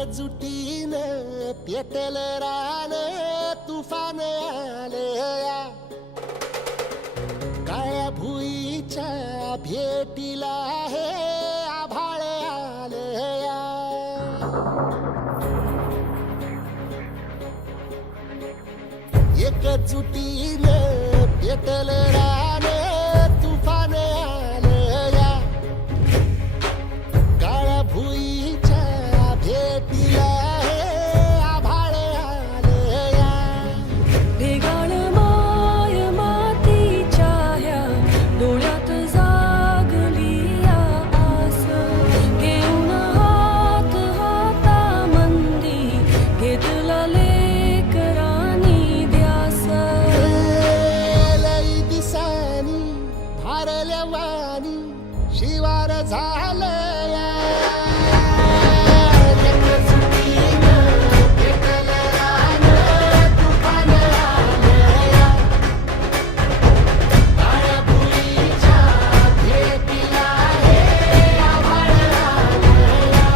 एकजुटीनं पेटल रान तुफान आलया काळ्या भुईच्या भेटीला हे आभाळ आलया एकजुटीनं पेटल रान तुफान आलया काळ्या भुईच्या भेटीला हे आभाळ आलया भेगाण माय मातीच्या ह्या डोळ्यात जागली या आस घेऊन हात हातामंदी घेतला लेकरांनी ध्यास लई दिसानी भारल्या वाणी शिवार झालया एकजुटीनं पेटल रान तुफान आलया काळ्या भुईच्या भेटीला हे आभाळ आलया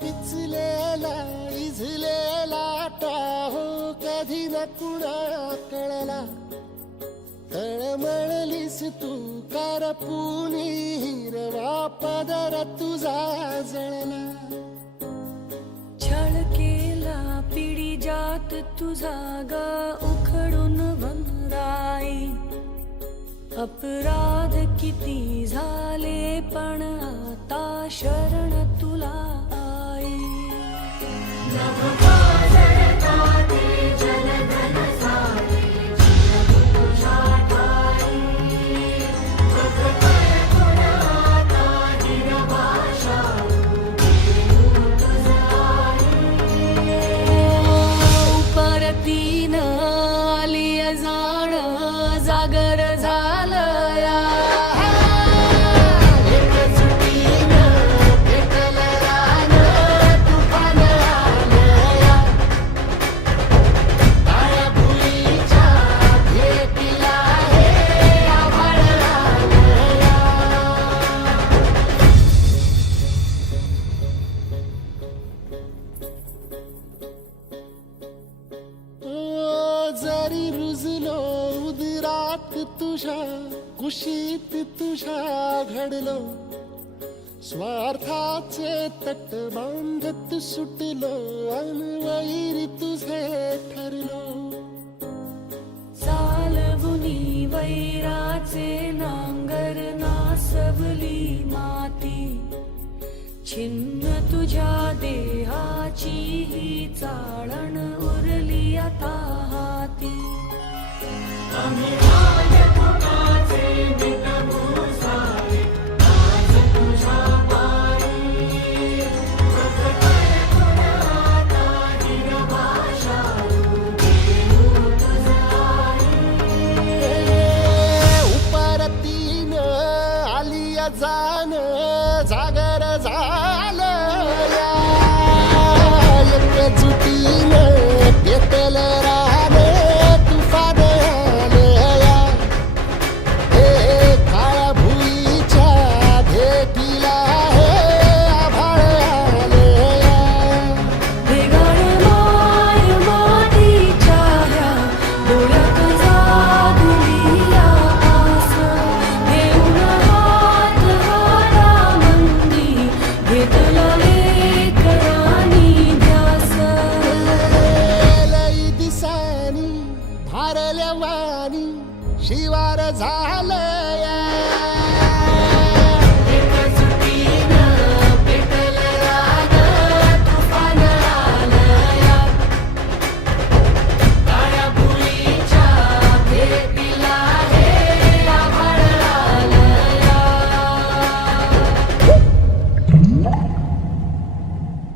पिचलेला इझलेला टाहो कधी न कुणा कळला तळमळलीस तू कारपुनी हिरवा पदर तुझा जळला छळ केला पिढी जात तुझा ग उखडून वनराई अपराध किती झाले पण आता शरण तुला आई परतीन आली जाण जागर झालया एकजुटीनं पेटल रान तुफान आलया काळ्या भुईच्या भेटीला हे आभाळ आलया जरी रुजलो उदरात तुझ्या कुशीत तुझ्या घडलो स्वार्थाचे तट बांधत सुटलो अनवैरी तुझे ठरलो चालवुनी वैराचे नांगर नासवली माती छिन्न तुझ्या देहाची ही चाळण उरली आता हाती उपरतीनं आलिया जाण जागर झालया एकजुटीनं पेटल रान तुफान आलया हे काळ्या भुईच्या भेटीला हे आभाळ आलया भेगाण माय मातीच्या ह्या डोळ्यात जागली या आस घेऊन हात हातामंदी घेतला लेकरांनी ध्यास लई दिसानी भारल्या वाणी शिवार झालया